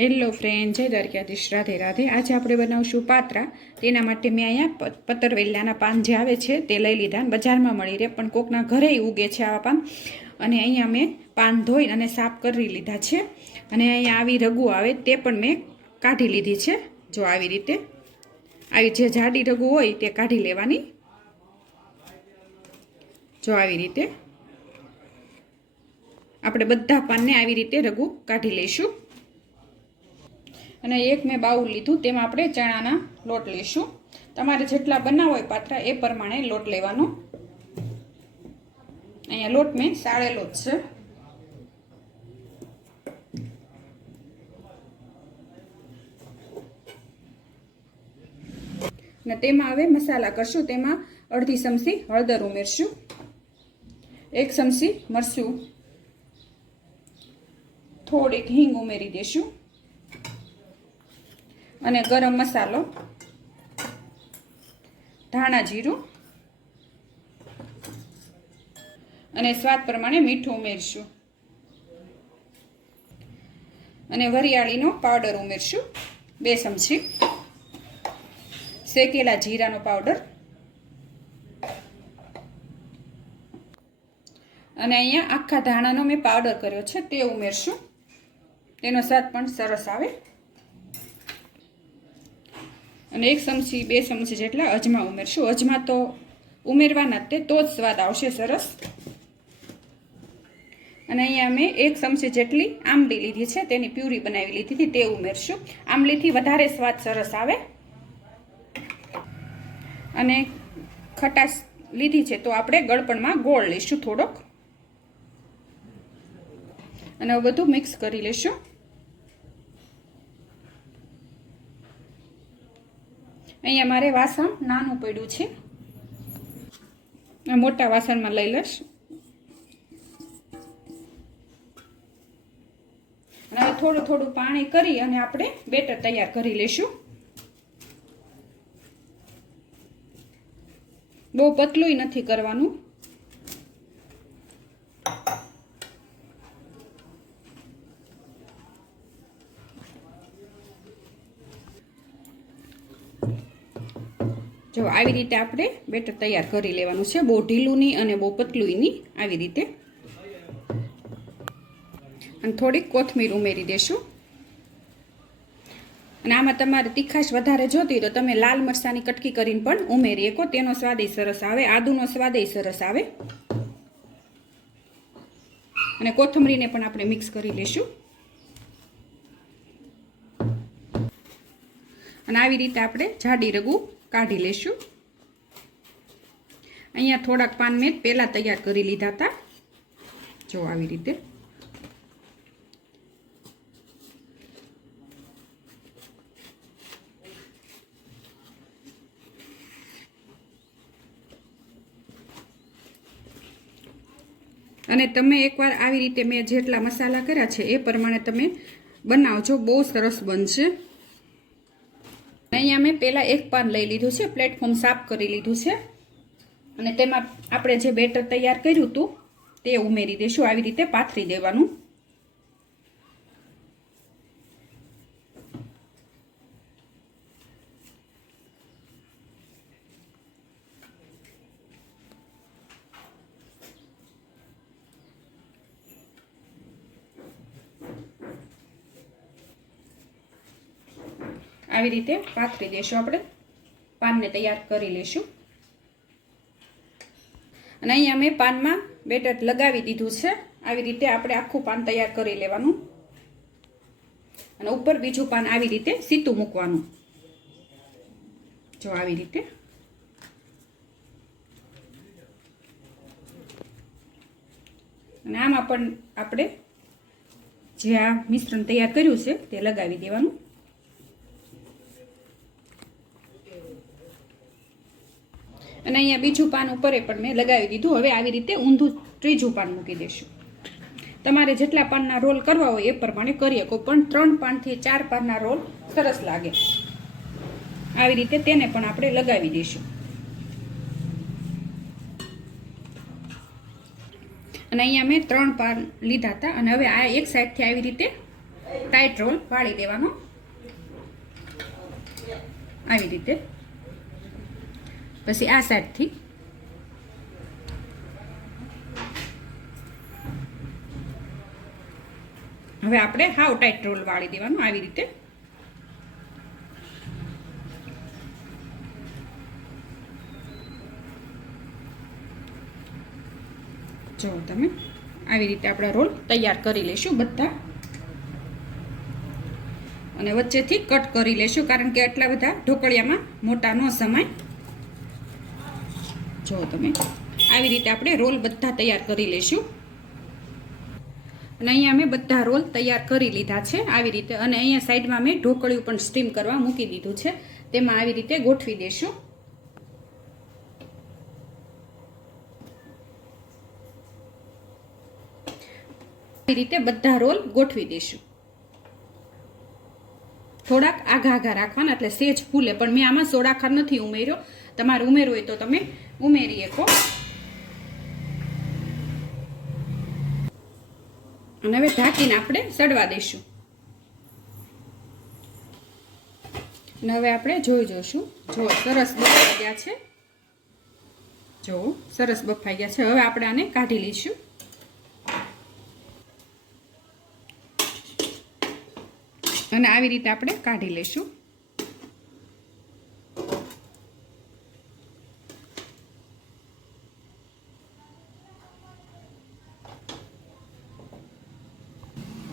Hello friend, જય દ્વારકાધીશ, રાધે રાધે। આજે આપણે બનાવશું પાત્રા। તેના માટે મેં અહીંયા પતરવેલાના પાન જે આવે છે તે લઈ લીધા। બજારમાં મળી રહે પણ કોકના ઘરે ઉગે છે આવા પાન। અને અહીંયા મેં પાન ધોઈ અને સાફ કરી લીધા છે। અને અહીંયા આવી રગુ આવે તે પણ મેં કાઢી લીધી છે। જો આવી રીતે આવી જે જાડી રગુ હોય તે કાઢી લેવાની। જો આવી રીતે આપણે બધા પાનને આવી રીતે રગુ કાઢી લઈશું। અને એક મેં બાઉલ લીધું, તેમાં આપણે ચણાના લોટ લઈશું। તમારે જેટલા બનાવો હોય પાત્રા એ પ્રમાણે લોટ લેવાનો। અહીંયા લોટ મેં સાળેલો જ છે। અને તેમાં હવે મસાલા કરશું। તેમાં અડધી ચમચી હળદર ઉમેરશું, 1 ચમચી મરચું, થોડીક હિંગ ઉમેરી દેશું અને ગરમ મસાલો, ધાણા જીરું અને સ્વાદ પ્રમાણે મીઠું ઉમેરશું અને વરિયાળીનો પાવડર ઉમેરશું 2 ચમચી, શેકેલા જીરાનો પાવડર અને અહીંયા આખા ધાણાનો મેં પાવડર કર્યો છે તે ઉમેરશું। તેનો સ્વાદ પણ સરસ આવે। અને 1 ચમચી 2 ચમચી જેટલા અજમા ઉમેરશું। અજમા તો ઉમેરવાના જ, તો જ સ્વાદ આવશે સરસ। અને અહીંયા મેં 1 ચમચી જેટલી આંબલી લીધી છે, તેની પ્યુરી બનાવી લીધી હતી તે ઉમેરશું। આંબલીથી વધારે સ્વાદ સરસ આવે। અને ખટાશ લીધી છે તો આપણે ગળપણમાં ગોળ લઈશું થોડોક અને બધું મિક્સ કરી લઈશું। અહીંયા મારે વાસણ નાનું પડ્યું છે, મોટા વાસણમાં લઈ લઈશ। અને હવે થોડું થોડું પાણી કરી અને આપણે બેટર તૈયાર કરી લઈશું। બહુ પતલું નથી કરવાનું। જો આવી રીતે આપણે બેટર તૈયાર કરી લેવાનું છે, બહુ ઢીલું નહીં અને બહુ પતલું નહીં, આવી રીતે। અને થોડીક કોથમીર ઉમેરી દેશું। અને આમાં તમારે તીખાશ વધારે જોતી તો તમે લાલ મરચાંની કટકી કરીને પણ ઉમેરી શકો, તેનો સ્વાદ સરસ આવે। આદુનો સ્વાદ સરસ આવે। અને કોથમરીને પણ આપણે મિક્સ કરી લઈશું। અને આવી રીતે આપણે જાડી રગુ કાઢી લેશું। અહીંયા થોડાક પાન મેં પહેલાં તૈયાર કરી લીધા હતા, જો આવી રીતે। અને તમે એકવાર આવી રીતે મેં જેટલા મસાલા કર્યા છે એ પ્રમાણે તમે બનાવજો, બહુ સરસ બનશે। અહીંયા મેં પહેલાં એક પાન લઈ લીધું છે, પ્લેટફોર્મ સાફ કરી લીધું છે અને તેમાં આપણે જે બેટર તૈયાર કર્યું હતું તે ઉમેરી દઈશું। આવી રીતે પાથરી દેવાનું। આવી રીતે પાથરી દઈશું, આપણે પાનને તૈયાર કરી લઈશું। અને અહીંયા મેં પાનમાં બેટર લગાવી દીધું છે। આવી રીતે આપણે આખું પાન તૈયાર કરી લેવાનું અને ઉપર બીજું પાન આવી રીતે સીધું મૂકવાનું, જો આવી રીતે। અને આમાં પણ આપણે જે આ મિશ્રણ તૈયાર કર્યું છે તે લગાવી દેવાનું। અને અહીંયા બીજું પાન ઉપર પણ મેં લગાવી દીધું। હવે આવી રીતે ઊંધું ત્રીજું પાન મૂકી દઈશું। તમારે જેટલા પાનના રોલ કરવા હોય એ પ્રમાણે કરી શકો, પણ 3 પાનથી 4 પાનના રોલ સરસ લાગે। આવી રીતે તેને પણ આપણે લગાવી દઈશું। અને અહીંયા મેં 3 પાન લીધા હતા અને હવે આ એક સાઈડથી આવી રીતે ટાઈટ રોલ વાળી દેવાનો આવી રીતે. પછી આ સાઈડથી હવે આપણે હાવ ટાઈટ રોલ વાળી દેવાનો આવી રીતે. જો તમે આવી રીતે આપણે રોલ તૈયાર કરી લેશું બધા, અને વચ્ચેથી કટ કરી લેશું કારણ કે આટલા બધા ઢોકળિયામાં મોટા ન સમાય. જો તમે આવી રીતે આપણે રોલ બધા તૈયાર કરી લેશું. અને અહીંયા મેં બધા રોલ તૈયાર કરી લીધા છે આવી રીતે. અને અહીંયા સાઈડમાં મેં ઢોકળિયું પણ સ્ટીમ કરવા મૂકી દીધું છે, તેમાં આવી રીતે ગોઠવી દેશું. આવી રીતે બધા રોલ ગોઠવી દેશું. થોડાક આઘા આઘા રાખવાના એટલે સેજ ફૂલે, પણ મેં આમાં સોડાખાર નથી ઉમેર્યો. તમારે ઉમેરવું હોય તો તમે ઉમેરી શકો. અને હવે ઢાંકીને આપણે સડવા દઈશું. અને હવે આપણે જોઈશું. જો સરસ બફાઈ ગયા છે. જો સરસ બફાઈ ગયા છે. હવે આપણે આને કાઢી લઈશું. અને આવી રીતે આપણે કાઢી લઈશું.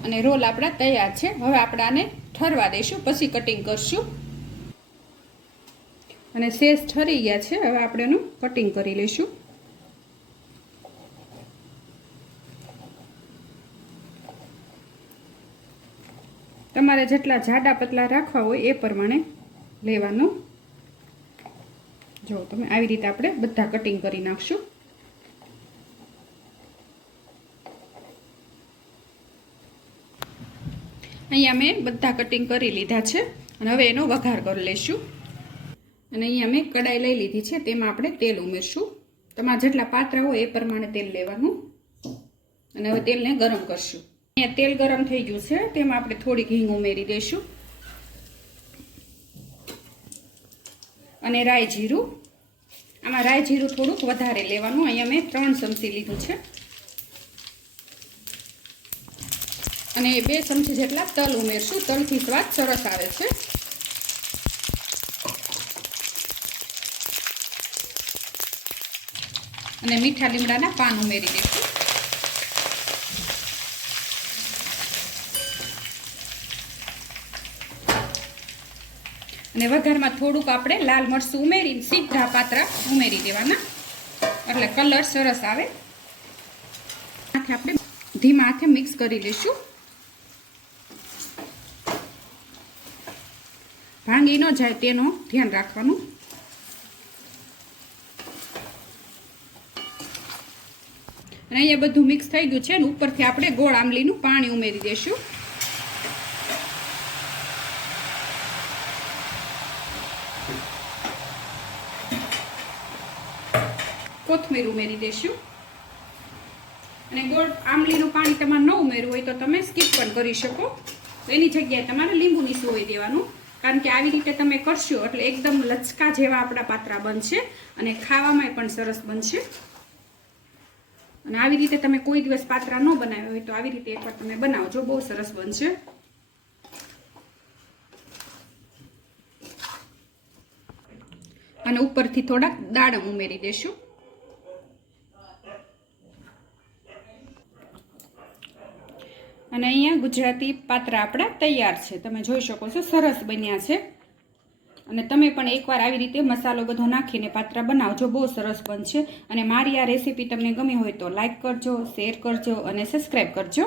અને રોલ આપણા તૈયાર છે. હવે આપણે આને ઠરવા દઈશું, પછી કટિંગ કરશું. અને સેજ ઠરી ગયા છે. હવે આપણે એનું કટિંગ કરી લઈશું. તમારે જેટલા જાડા પતલા રાખવા હોય એ પ્રમાણે લેવાનું. જો તમે આવી રીતે આપણે બધા કટિંગ કરી નાખશું. અહીંયા મેં બધા કટિંગ કરી લીધા છે. અને હવે એનો વઘાર કરી લઈશું. અને અહીંયા મેં કડાઈ લઈ લીધી છે, તેમાં આપણે તેલ ઉમેરશું. તમારે જેટલા પાત્રા હોય એ પ્રમાણે તેલ લેવાનું. અને હવે તેલને ગરમ કરશું. અહીંયા તેલ ગરમ થઈ ગયું છે, તેમાં આપણે થોડીક હિંગ ઉમેરી દઈશું. અને રાઈ જીરું. આમાં રાઈ જીરું થોડુંક વધારે લેવાનું. અહીંયા મેં 3 ચમચી લીધું છે. અને 2 ચમચી જેટલા તલ ઉમેરશું. તલથી સ્વાદ સરસ આવે છે. અને મીઠા લીમડાના પાન ઉમેરી દઈશું. અને વઘારમાં થોડુંક આપણે લાલ મરચું ઉમેરીને સીધા પાત્રા ઉમેરી દેવાના, એટલે કલર સરસ આવે. હાથે આપણે ધીમા હાથે મિક્સ કરી લઈશું. ભાંગી ન જાય તેનું ધ્યાન રાખવાનું. અને અહીંયા બધું મિક્સ થઈ ગયું છે. અને ઉપરથી આપણે ગોળ આંબલીનું પાણી ઉમેરી દઈશું. કોથમીર ઉમેરી દઈશું. અને ગોળ આંબલીનું પાણી તમારે ન ઉમેરવું હોય તો તમે સ્કીપ પણ કરી શકો. એની જગ્યાએ તમારે લીંબુ નીસોવી દેવાનું, કારણ કે આવી રીતે તમે કરશો એટલે એકદમ લચકા જેવા આપણા પાત્રા બનશે અને ખાવામાં પણ સરસ બનશે. અને આવી રીતે તમે કોઈ દિવસ પાત્રા ન બનાવ્યા હોય તો આવી રીતે એકવાર તમે બનાવજો, બહુ સરસ બનશે. અને ઉપરથી થોડાક દાડમ ઉમેરી દેશું. અને અહીંયા ગુજરાતી પાત્રા આપણા તૈયાર છે. તમે જોઈ શકો છો સરસ બન્યા છે. અને તમે પણ એકવાર આવી રીતે મસાલો બધો નાખીને પાત્રા બનાવજો, બહુ સરસ બનશે. અને મારી આ રેસીપી તમને ગમી હોય તો લાઈક કરજો, શેર કરજો અને સબસ્ક્રાઈબ કરજો.